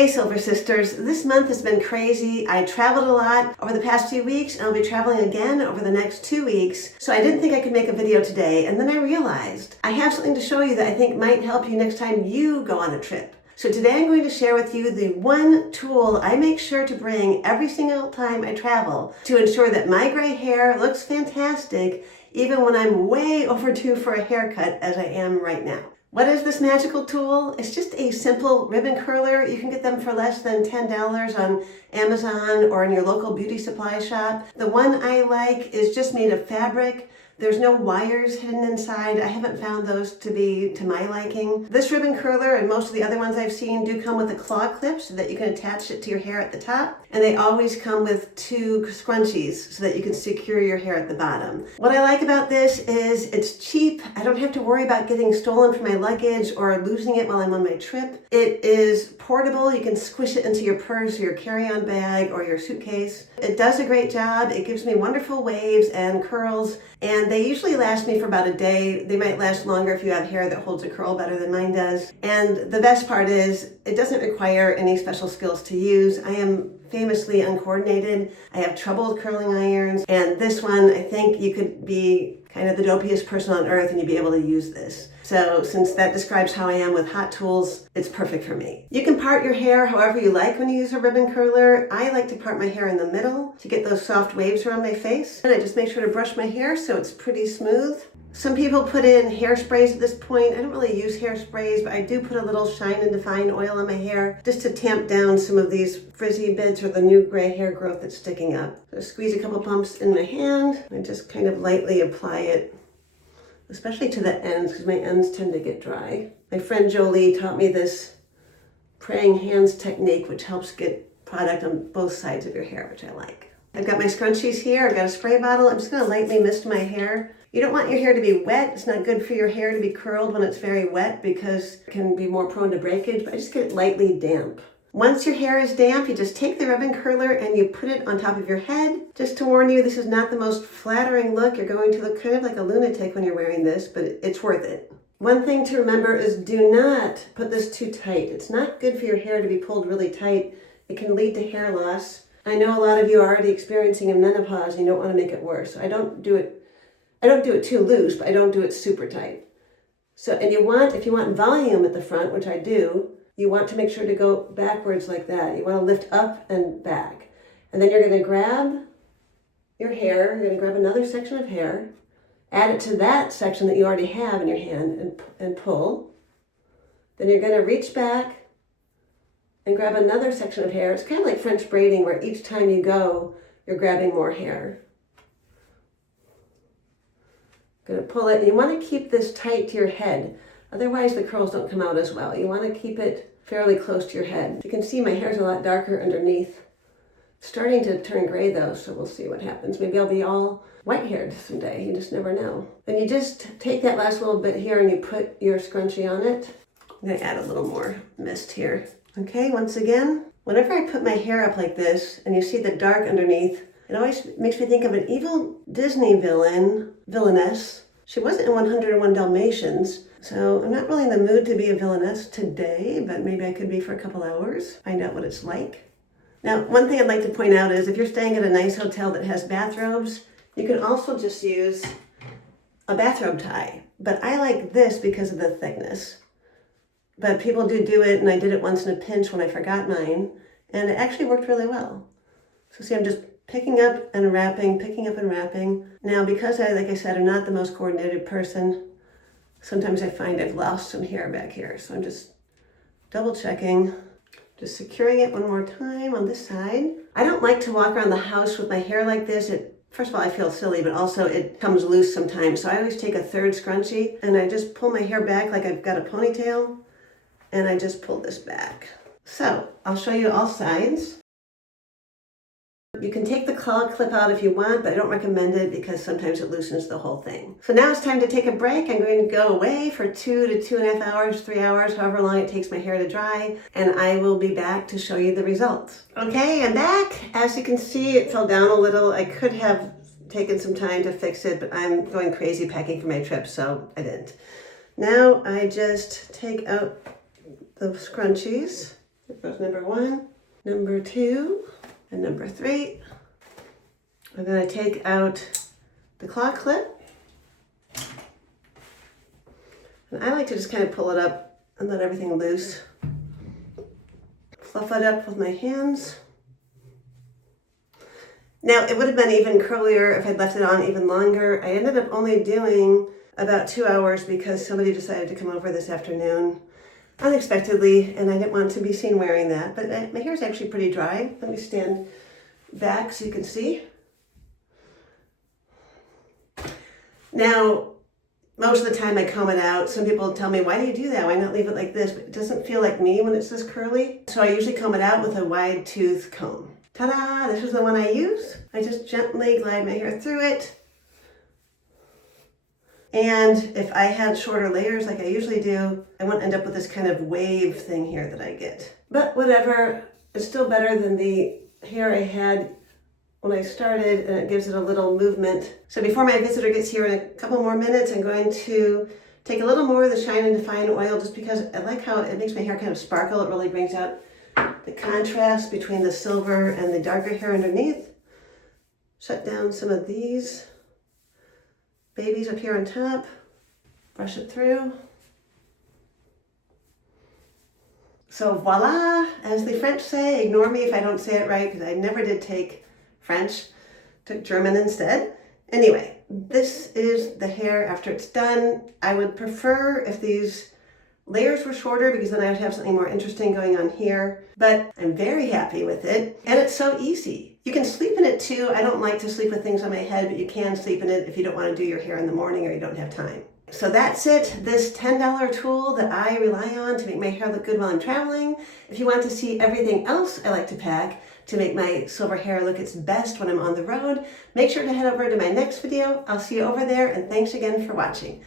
Okay, Silver Sisters, this month has been crazy. I traveled a lot over the past few weeks, and I'll be traveling again over the next 2 weeks. So I didn't think I could make a video today, and then I realized I have something to show you that I think might help you next time you go on a trip. So today I'm going to share with you the one tool I make sure to bring every single time I travel to ensure that my gray hair looks fantastic even when I'm way overdue for a haircut, as I am right now. What is this magical tool? It's just a simple ribbon curler. You can get them for less than $10 on Amazon or in your local beauty supply shop. The one I like is just made of fabric. There's no wires hidden inside. I haven't found those to be to my liking. This ribbon curler and most of the other ones I've seen do come with a claw clip so that you can attach it to your hair at the top. And they always come with 2 scrunchies so that you can secure your hair at the bottom. What I like about this is it's cheap. I don't have to worry about getting stolen from my luggage or losing it while I'm on my trip. It is portable. You can squish it into your purse or your carry-on bag or your suitcase. It does a great job. It gives me wonderful waves and curls, and they usually last me for about a day. They might last longer if you have hair that holds a curl better than mine does. And the best part is it doesn't require any special skills to use. I am famously uncoordinated. I have trouble with curling irons, and this one, I think you could be kind of the dopiest person on earth and you'd be able to use this. So since that describes how I am with hot tools, it's perfect for me. You can part your hair however you like when you use a ribbon curler. I like to part my hair in the middle to get those soft waves around my face. And I just make sure to brush my hair so it's pretty smooth. Some people put in hairsprays at this point. I don't really use hairsprays, but I do put a little Shine and Define oil on my hair just to tamp down some of these frizzy bits or the new gray hair growth that's sticking up. So squeeze a couple pumps in my hand and just kind of lightly apply it, especially to the ends because my ends tend to get dry. My friend Jolie taught me this praying hands technique, which helps get product on both sides of your hair, which I like. I've got my scrunchies here. I've got a spray bottle. I'm just going to lightly mist my hair. You don't want your hair to be wet. It's not good for your hair to be curled when it's very wet because it can be more prone to breakage, but I just get it lightly damp. Once your hair is damp, you just take the ribbon curler and you put it on top of your head. Just to warn you, this is not the most flattering look. You're going to look kind of like a lunatic when you're wearing this, but it's worth it. One thing to remember is do not put this too tight. It's not good for your hair to be pulled really tight. It can lead to hair loss. I know a lot of you are already experiencing a menopause and you don't want to make it worse. So I don't do it too loose, but I don't do it super tight. So, and if you want volume at the front, which I do, you want to make sure to go backwards like that. You want to lift up and back. And then you're going to grab your hair, you're going to grab another section of hair, add it to that section that you already have in your hand and pull. Then you're going to reach back and grab another section of hair. It's kind of like French braiding where each time you go, you're grabbing more hair. Going to pull it, and you want to keep this tight to your head. Otherwise, the curls don't come out as well. You want to keep it fairly close to your head. You can see my hair's a lot darker underneath. It's starting to turn gray though, so we'll see what happens. Maybe I'll be all white-haired someday. You just never know. And you just take that last little bit here and you put your scrunchie on it. I'm going to add a little more mist here. Okay, once again, whenever I put my hair up like this and you see the dark underneath, it always makes me think of an evil Disney villainess. She wasn't in 101 Dalmatians, so I'm not really in the mood to be a villainess today, but maybe I could be for a couple hours, find out what it's like. Now, one thing I'd like to point out is if you're staying at a nice hotel that has bathrobes, you can also just use a bathrobe tie. But I like this because of the thickness. But people do it, and I did it once in a pinch when I forgot mine, and it actually worked really well. So see, I'm just picking up and wrapping. Now, because like I said, I'm not the most coordinated person, sometimes I find I've lost some hair back here. So I'm just double checking, just securing it one more time on this side. I don't like to walk around the house with my hair like this. First of all, I feel silly, but also it comes loose sometimes. So I always take a third scrunchie and I just pull my hair back like I've got a ponytail, and I just pull this back. So I'll show you all sides. You can take the claw clip out if you want, but I don't recommend it because sometimes it loosens the whole thing. So now it's time to take a break. I'm going to go away for 2 to 2.5 hours, 3 hours, however long it takes my hair to dry, and I will be back to show you the results. Okay, I'm back. As you can see, it fell down a little. I could have taken some time to fix it, but I'm going crazy packing for my trip, so I didn't. Now I just take out the scrunchies There goes number 1, number 2, and number 3. And then I take out the claw clip. And I like to just kind of pull it up and let everything loose. Fluff it up with my hands. Now, it would have been even curlier if I'd left it on even longer. I ended up only doing about 2 hours because somebody decided to come over this afternoon unexpectedly, and I didn't want to be seen wearing that. But my hair is actually pretty dry. Let me stand back so you can see. Now, most of the time I comb it out. Some people tell me, why do you do that? Why not leave it like this? But it doesn't feel like me when it's this curly. So I usually comb it out with a wide tooth comb. Ta-da! This is the one I use. I just gently glide my hair through it. And if I had shorter layers like I usually do, I wouldn't end up with this kind of wave thing here that I get. But whatever, it's still better than the hair I had when I started, and it gives it a little movement. So before my visitor gets here in a couple more minutes, I'm going to take a little more of the Shine and Define oil just because I like how it makes my hair kind of sparkle. It really brings out the contrast between the silver and the darker hair underneath. Shut down some of these babies up here on top. Brush it through. So voila, as the French say. Ignore me if I don't say it right because I never did take French, took German instead. Anyway, this is the hair after it's done. I would prefer if these layers were shorter because then I would have something more interesting going on here. But I'm very happy with it, and it's so easy. You can sleep in it too. I don't like to sleep with things on my head, but you can sleep in it if you don't want to do your hair in the morning or you don't have time. So that's it, this $10 tool that I rely on to make my hair look good while I'm traveling. If you want to see everything else I like to pack to make my silver hair look its best when I'm on the road, make sure to head over to my next video. I'll see you over there, and thanks again for watching.